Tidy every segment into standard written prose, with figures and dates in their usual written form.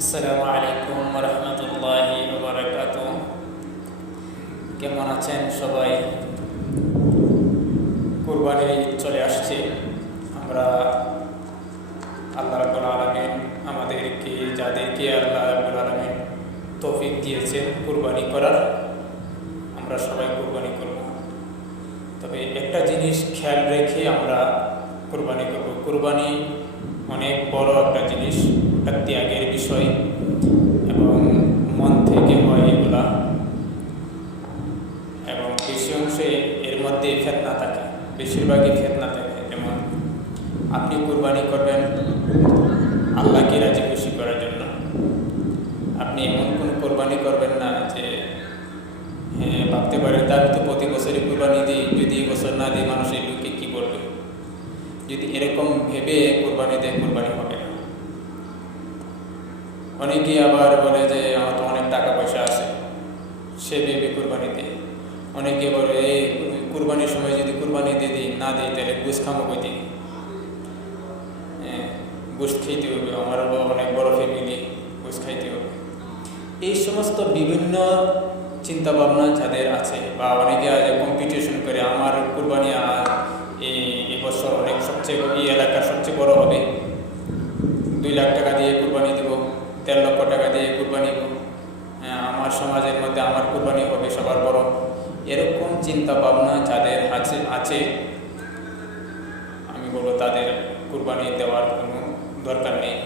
আসসালামু আলাইকুম রহমতুল্লাহি ওয়া বারাকাতুহু। কেমন আছেন সবাই? কুরবানির ঈদ চলে আসছে। আমরা আল্লাহ রাব্বুল আলামিন আমাদেরকে যাদেরকে আল্লাহ রাব্বুল আলামিন তৌফিক দিয়েছেন কুরবানি করার, আমরা সবাই কুরবানি করব। তবে একটা জিনিস খেয়াল রেখে আমরা কুরবানি করব। কুরবানি অনেক বড় একটা জিনিস, একটা ত্যাগের বিষয় এবং মন থেকে হয় এগুলা, এবং বেশি অংশে এর মধ্যে ফিতনা থাকে, বেশিরভাগই ফিতনা থাকে। যেমন আপনি কুরবানি করবেন আল্লাহকে রাজি খুশি করার জন্য। আপনি এমন কোনো কুরবানি করবেন না যে ভাবতে পারেন আমি তো প্রতি বছরই কুরবানি দিই, যদি এই বছর না দিই মানুষ এই লোকে কী বলবে। যদি এরকম ভেবে কুরবানি দেয়, কুরবানি হবে না। অনেকেই আবার বলে যে আমার তো অনেক টাকা পয়সা আছে, সে ভেবে কুরবানি দেয়। অনেকে বলে এই কুরবানির সময় যদি কুরবানি দিয়ে দিই না দিই তাহলে ঘুষ খামো কই দিই, ঘুষ খাইতে হবে, আমার অনেক বড় ফ্যামিলি, ঘুষ খাইতে হবে। এই সমস্ত বিভিন্ন চিন্তা ভাবনা যাদের আছে, বা অনেকে আজ কম্পিটিশন করে আমার কুরবানি এই বছর অনেক সবচেয়ে এই এলাকার সবচেয়ে বড় হবে, 2 লাখ টাকা দিয়ে কুরবানি দেব, 13 লক্ষ টাকা দিয়ে কুরবানি দেব, আমার সমাজের মধ্যে আমার কুরবানি হবে সবার বড়। এরকম চিন্তা ভাবনা যাদের আছে আমি বলবো তাদের কুরবানি দেওয়ার কোনো দরকার নেই।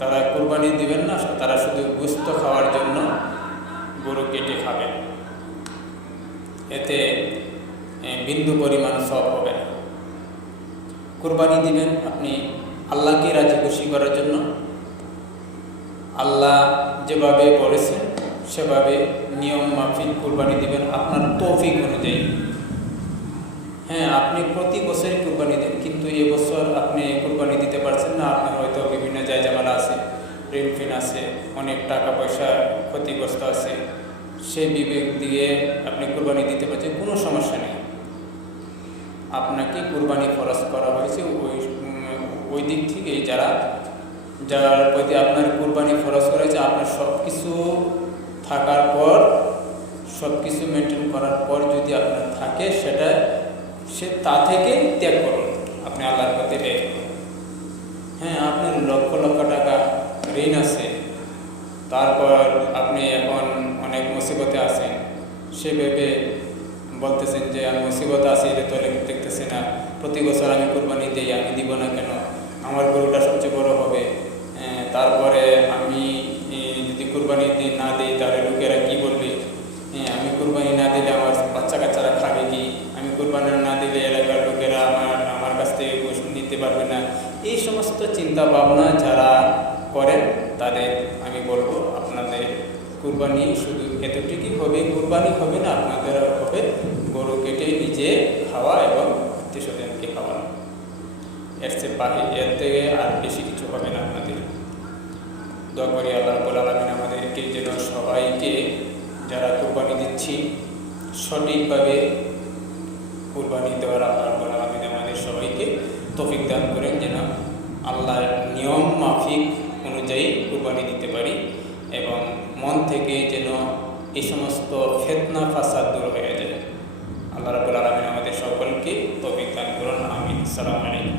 তারা কুরবানি দিবেন না, তারা শুধু গোশত খাওয়ার জন্য গরু কেটে খাবেন, এতে বিন্দু পরিমাণ সওয়াব হবে না। কুরবানি দিবেন আপনি আল্লাহকে রাজি খুশি করার জন্য। আল্লাহ যেভাবে বলেছেন সেভাবে নিয়ম মাফিক কুরবানি দিবেন আপনার তৌফিক অনুযায়ী। হ্যাঁ, আপনি প্রতি বছরই কুরবানি দেন, কিন্তু এবছর আপনি কুরবানি দিতে পারছেন না, আপনার হয়তো বিভিন্ন জায়জামালা আছে, ঋণ ফিন আছে, অনেক টাকা পয়সা ক্ষতিগ্রস্ত আছে, সে বিবেক দিয়ে আপনি কুরবানি দিতে পারছেন, কোনো সমস্যা নেই। আপনাকে কুরবানি ফরজ করা হয়েছে ওই দিক থেকেই যার প্রতি আপনার কুরবানি ফরজ করা হয়েছে, আপনার সব কিছু থাকার পর, সব কিছু মেনটেন করার পর যদি আপনার থাকে সে তা থেকে ত্যাগ করুন, আপনি আল্লাহর প্রতি ব্যয় করুন। হ্যাঁ, আপনার লক্ষ লক্ষ টাকা ঋণ আছে, তারপর আপনি এখন অনেক মুসিবতে আছেন, সে ভেবে বলতেছেন যে আমি মুসিবত আছি, এটা তো দেখতেছি না, প্রতি বছর আমি কুরবানি দিই, আমি দিব না কেন, আমার গরুটা সবচেয়ে বড় হবে, তারপরে আমি যদি কুরবানি না দিই তাহলে লোকেরা কি বলবে, আমি কুরবানি না দিলে আমার বাচ্চা কাচ্চারা খাবে কি, আমি কুরবানি না দিলে এলাকার লোকেরা আমার কাছ থেকে গোশ নিতে পারবে না। এই সমস্ত চিন্তা ভাবনা যারা করেন তাদের আমি বলবো আপনাদের কুরবানি শুধু এতটুকুই হবে, কুরবানি হবে না, আপনাদের হবে গরু কেটে নিজে খাওয়া এবং আত্মীয়স্বজনকে খাওয়ানো। এর থেকে আর বেশি কিছু হবে না আপনাদের। দোয়া করি আল্লাহ রাব্বুল আলামিন আমাদেরকে যেন সবাইকে যারা কুরবানি দিচ্ছি সঠিকভাবে কুরবানি দেওয়ার আল্লাহ রাব্বুল আলামিন আমাদের সবাইকে তৌফিক দান করেন, যেন আল্লাহর নিয়ম মাফিক অনুযায়ী কুরবানি দিতে পারি এবং মন থেকে যেন এই সমস্ত ফিতনা ফাসাদ দূর হয়ে যায়। আল্লাহ রাব্বুল আলামিন আমাদের সকলকে তৌফিক দান করুন। আমিন। আসসালামু আলাইকুম।